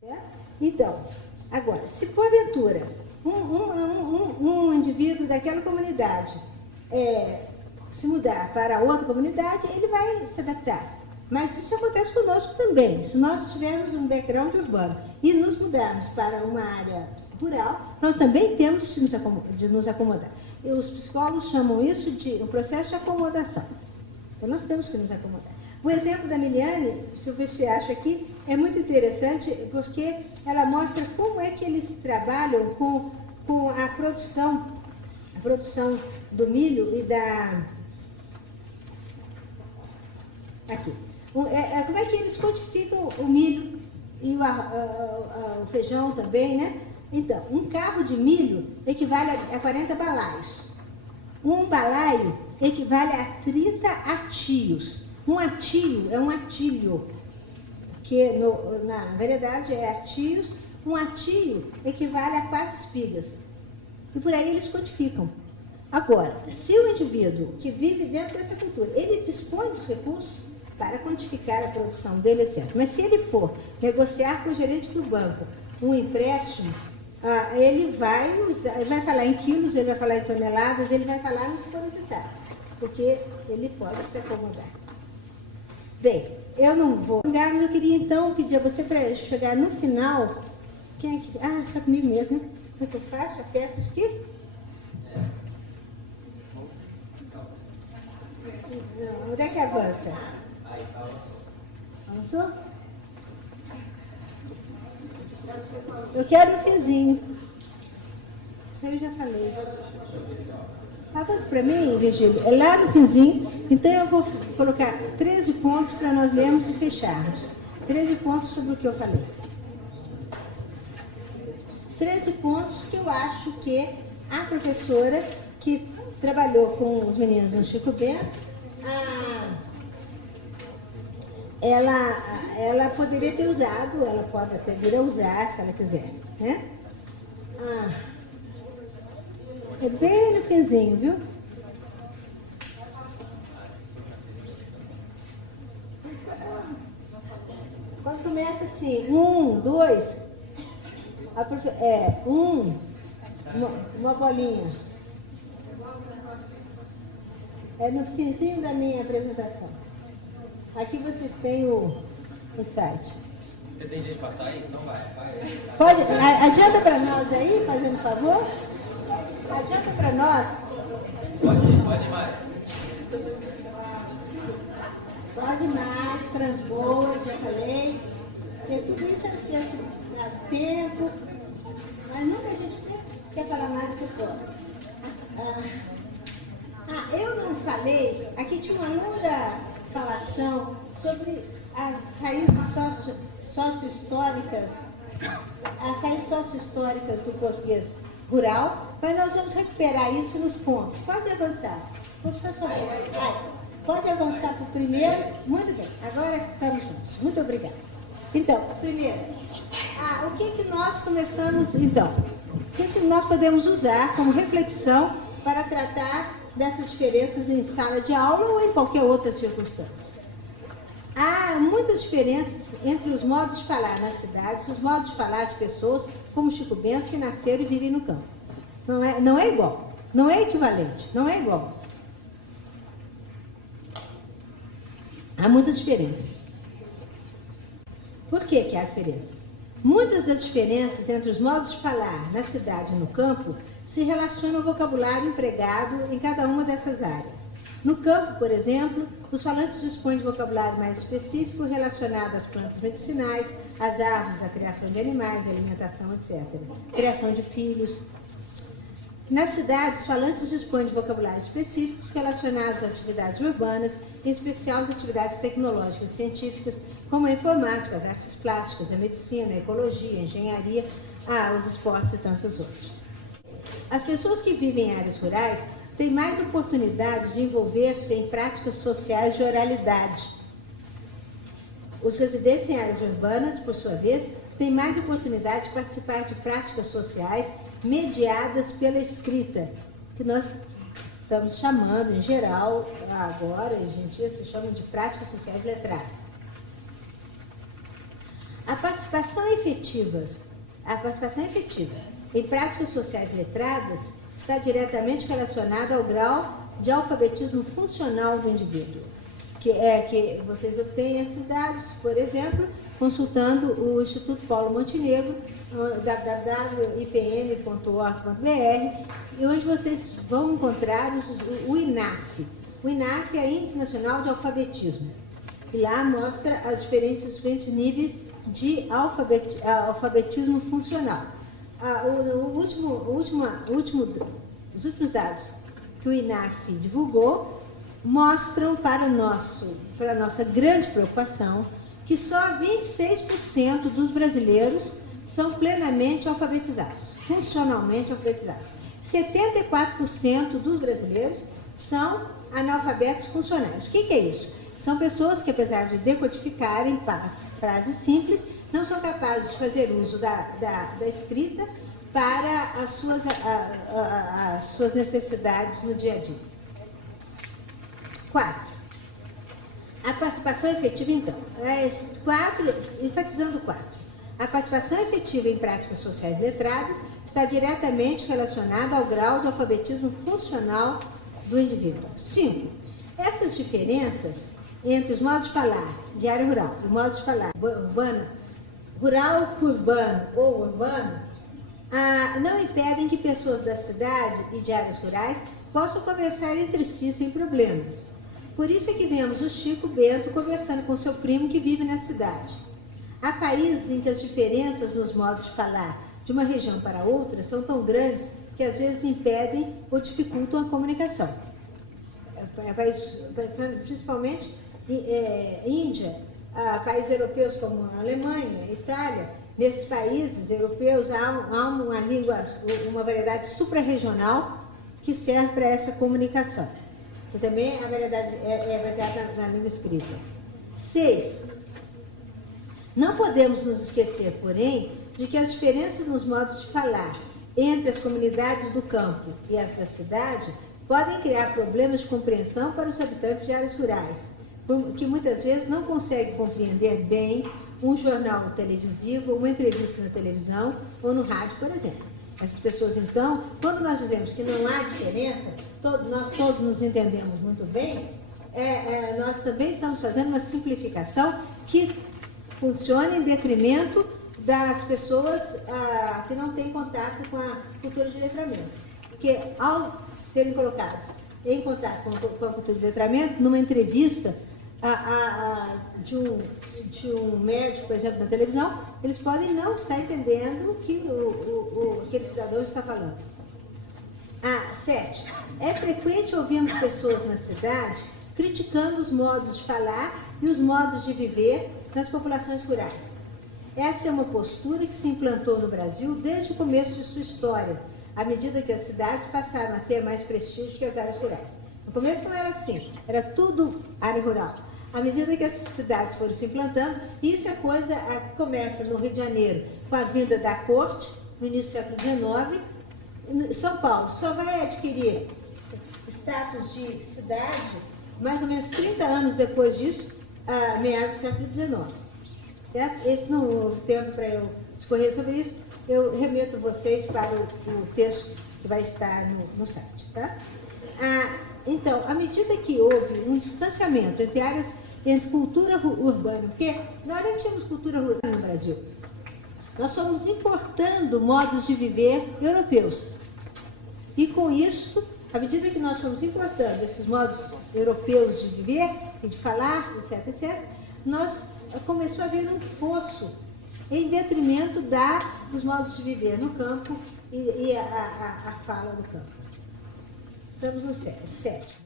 Certo? Então, agora, se porventura um indivíduo daquela comunidade se mudar para outra comunidade, ele vai se adaptar. Mas isso acontece conosco também. Se nós tivermos um background urbano e nos mudarmos para uma área rural, nós também temos de nos acomodar. E os psicólogos chamam isso de um processo de acomodação. Então, nós temos que nos acomodar. O exemplo da Miliane, se você acha aqui, é muito interessante porque ela mostra como é que eles trabalham com a produção do milho e da... Aqui. Como é que eles codificam o milho e o feijão também, né? Então, um carro de milho equivale a 40 balaios. Um balaio equivale a 30 atios. Um atio é um atilho, que na verdade é atios. Um atio equivale a 4 espigas. E por aí eles codificam. Agora, se o indivíduo que vive dentro dessa cultura, ele dispõe dos recursos para quantificar a produção dele, etc. Mas se ele for negociar com o gerente do banco um empréstimo, ele vai falar em quilos, ele vai falar em toneladas, ele vai falar no que for necessário, porque ele pode se acomodar. Bem, eu não vou alongar, mas eu queria então pedir a você para chegar no final. Quem é que... está comigo mesmo, né? Como é que eu faço? Aperto isso aqui? Não, onde é que avança? Avançou? Eu quero no finzinho. Isso aí eu já falei. Avança para mim, Virgílio. É lá no finzinho. Então eu vou colocar 13 pontos para nós lermos e fecharmos. 13 pontos sobre o que eu falei. 13 pontos que eu acho que a professora que trabalhou com os meninos no Chico Bento, ela poderia ter usado, ela pode até vir a usar, se ela quiser, né? É bem no finzinho, viu? Quando começa assim, 1, 2, uma bolinha. É no finzinho da minha apresentação. Aqui vocês têm o site. Você tem jeito de passar isso? Então vai. Pode, adianta para nós aí, fazendo favor? Adianta para nós. Pode mais. Pode mais, transboas, já falei. Porque tudo isso é tempo. Mas nunca a gente sempre quer falar mais do que pode. Eu não falei, aqui tinha uma longa falação sobre as raízes sócio-históricas, do português rural, mas nós vamos recuperar isso nos pontos. Pode avançar. Pode avançar para o primeiro. Muito bem, agora estamos juntos. Muito obrigada. Então, primeiro, o que nós começamos, então? O que nós podemos usar como reflexão para tratar dessas diferenças em sala de aula ou em qualquer outra circunstância? Há muitas diferenças entre os modos de falar nas cidades, os modos de falar de pessoas como Chico Bento, que nasceram e vivem no campo. Não é igual, não é equivalente, não é igual. Há muitas diferenças. Por que há diferenças? Muitas das diferenças entre os modos de falar na cidade e no campo se relacionam ao vocabulário empregado em cada uma dessas áreas. No campo, por exemplo, os falantes dispõem de vocabulário mais específico relacionado às plantas medicinais, às árvores, à criação de animais, à alimentação, etc. Criação de filhos. Nas cidades, os falantes dispõem de vocabulários específicos relacionados às atividades urbanas, em especial às atividades tecnológicas e científicas, como a informática, as artes plásticas, a medicina, a ecologia, a engenharia, os esportes e tantos outros. As pessoas que vivem em áreas rurais têm mais oportunidade de envolver-se em práticas sociais de oralidade. Os residentes em áreas urbanas, por sua vez, têm mais oportunidade de participar de práticas sociais mediadas pela escrita, que nós estamos chamando, em geral, agora, hoje em dia, se chamam de práticas sociais letradas. A participação efetiva em práticas sociais letradas está diretamente relacionada ao grau de alfabetismo funcional do indivíduo, que vocês obtêm esses dados, por exemplo, consultando o Instituto Paulo Montenegro, www.ipm.org.br, e onde vocês vão encontrar o INAF. O INAF é Índice Nacional de Alfabetismo, e lá mostra os diferentes níveis de alfabetismo funcional. Os últimos dados que o INAF divulgou mostram para a nossa grande preocupação que só 26% dos brasileiros são plenamente alfabetizados, funcionalmente alfabetizados. 74% dos brasileiros são analfabetos funcionais. O que é isso? São pessoas que, apesar de decodificarem frases simples, não são capazes de fazer uso da escrita para as suas necessidades no dia a dia. 4. A participação efetiva, então. Enfatizando 4. A participação efetiva em práticas sociais letradas está diretamente relacionada ao grau de alfabetismo funcional do indivíduo. 5. Essas diferenças entre os modos de falar de área rural e modos de falar rural, urbano ou urbano, não impedem que pessoas da cidade e de áreas rurais possam conversar entre si sem problemas. Por isso é que vemos o Chico Bento conversando com seu primo que vive na cidade. Há países em que as diferenças nos modos de falar de uma região para outra são tão grandes que às vezes impedem ou dificultam a comunicação. Principalmente Índia, países europeus como a Alemanha, Itália. Nesses países europeus há uma língua, uma variedade suprarregional que serve para essa comunicação. Que também a variedade é baseada na língua escrita. 6. Não podemos nos esquecer, porém, de que as diferenças nos modos de falar entre as comunidades do campo e as da cidade podem criar problemas de compreensão para os habitantes de áreas rurais, que muitas vezes não conseguem compreender bem um jornal televisivo, uma entrevista na televisão ou no rádio, por exemplo. Essas pessoas, então, quando nós dizemos que não há diferença, nós todos nos entendemos muito bem, nós também estamos fazendo uma simplificação que funciona em detrimento das pessoas que não têm contato com a cultura de letramento. Porque ao serem colocados em contato com a cultura de letramento, numa entrevista de um médico, por exemplo, na televisão, eles podem não estar entendendo o que aquele cidadão está falando. 7. É frequente ouvirmos pessoas na cidade criticando os modos de falar e os modos de viver nas populações rurais. Essa é uma postura que se implantou no Brasil desde o começo de sua história, à medida que as cidades passaram a ter mais prestígio que as áreas rurais. No começo não era assim, era tudo área rural. À medida que as cidades foram se implantando, isso é coisa que começa no Rio de Janeiro, com a vinda da corte, no início do século XIX. São Paulo só vai adquirir status de cidade mais ou menos 30 anos depois disso, meados do século XIX. Certo? Esse não houve tempo para eu discorrer sobre isso. Eu remeto vocês para o texto que vai estar no site. Tá? Então, à medida que houve um distanciamento entre cultura urbana, porque nós não tínhamos cultura rural no Brasil, nós fomos importando modos de viver europeus. E com isso, à medida que nós fomos importando esses modos europeus de viver e de falar, etc., nós começou a haver um fosso em detrimento dos modos de viver no campo e a fala do campo. Estamos no 7.